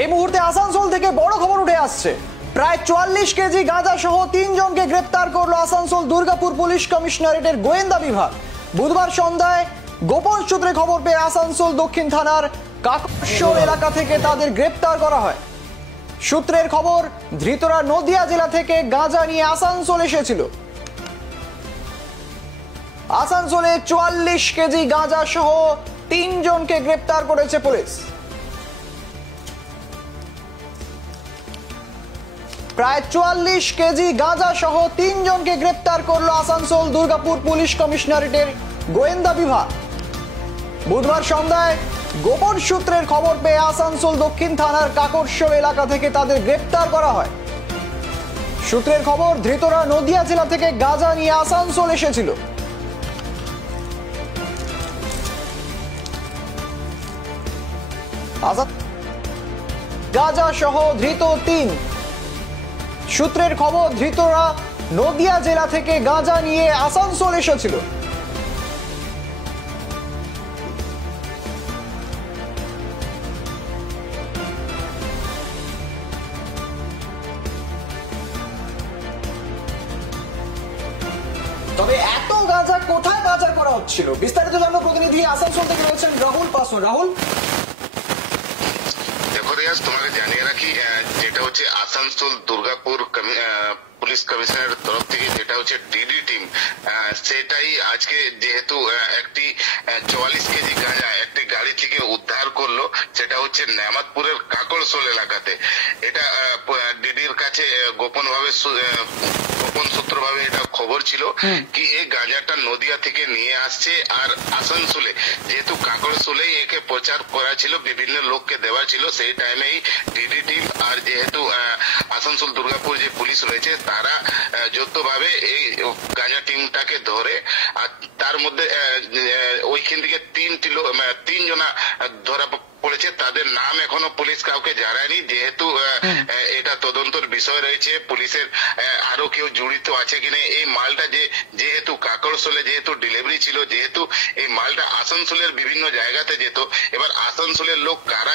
এই মুহূর্তে আসানসোল থেকে বড় খবর উঠে আসছে। প্রায় 44 কেজি গাঁজা সহ 3 জনকে গ্রেপ্তার করলো আসানসোল দুর্গাপুর পুলিশ কমিশনারেটের গোয়েন্দা বিভাগ। বুধবার সন্ধ্যায় গোপন সূত্রে খবর পেয়ে আসানসোল দক্ষিণ থানার কাকরশোল এলাকা থেকে তাদের গ্রেপ্তার করা হয়। সূত্রের খবর, ধৃতরা নদিয়া জেলা থেকে গাঁজা নিয়ে আসানসোল এসেছিল। আসানসোলে 44 কেজি গাঁজা সহ 3 জনকে গ্রেপ্তার করেছে পুলিশ। প্রায় 44 কেজি গাঁজা সহ 3 জনকে গ্রেপ্তার করলো আসানসোল দুর্গাপুর পুলিশ কমিশনারেটের গোয়েন্দা বিভাগ। বুধবার সন্ধ্যায় গোপন সূত্রের খবর পেয়ে আসানসোল দক্ষিণ থানার কাকরশোল এলাকা থেকে তাদের গ্রেপ্তার করা হয়। সূত্রের খবর, ধৃতরা নদিয়া জেলা থেকে গাঁজা নিয়ে আসানসোল এসেছিল। গাঁজা সহ ধৃত 3। সূত্রের খবর, ধৃতরা নদিয়া জেলা থেকে গাঁজা নিয়ে আসানসোল এসেছিল। তবে এত গাঁজা কোথায় পাচার করা হচ্ছিল, বিস্তারিত জানবো। প্রতিনিধি আসানসোল থেকে রয়েছেন রাহুল পাসওয়ান। রাহুল, দেখো রিয়াজ, তোমাকে জানিয়ে রাখি, যেটা হচ্ছে আসানসোল দুর্গাপুর পুলিশ কমিশনের তরফ থেকে যেটা হচ্ছে ডিডি টিম, সেটাই আজকে যেহেতু একটি 44 কেজি গাঁজা একটি গাড়ি থেকে উদ্ধার করলো, সেটা হচ্ছে নেমাতপুরের কাকরশোল এলাকাতে। এটা ডিডির কাছে গোপন সূত্রভাবে এটা খবর ছিল কি এই গাঁজাটা নদিয়া থেকে নিয়ে আসছে, আর আসানসোলে যেহেতু কাকরশোলেই একে প্রচার করা ছিল, বিভিন্ন লোককে দেওয়া ছিল, সেই টাইমেই ডিডি টিম আর যেহেতু আসানসোল দুর্গাপুর যে পুলিশ রয়েছে তারা যৌথভাবে এই গাঁজা টিমটাকে ধরে, আর তার মধ্যে ওইখান থেকে 3 জনা ধরা পড়েছে। তাদের নাম এখনো পুলিশ কাউকে জানায়নি, যেহেতু এটা তদন্তর বিষয় রয়েছে। পুলিশের আরো কেউ জড়িত আছে কিনা, এই মালটা যেহেতু কাকরশোলে যেহেতু ডেলিভারি ছিল, যেহেতু এই মালটা আসানসোলের বিভিন্ন জায়গাতে যেত, এবার আসানসোলের লোক কারা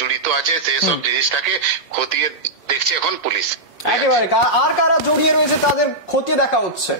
জড়িত আছে সেই সব জিনিসটাকে খতিয়ে দেখছে এখন পুলিশ। একেবারে আর কারা জড়িয়ে রয়েছে তাদের খতিয়ে দেখা হচ্ছে।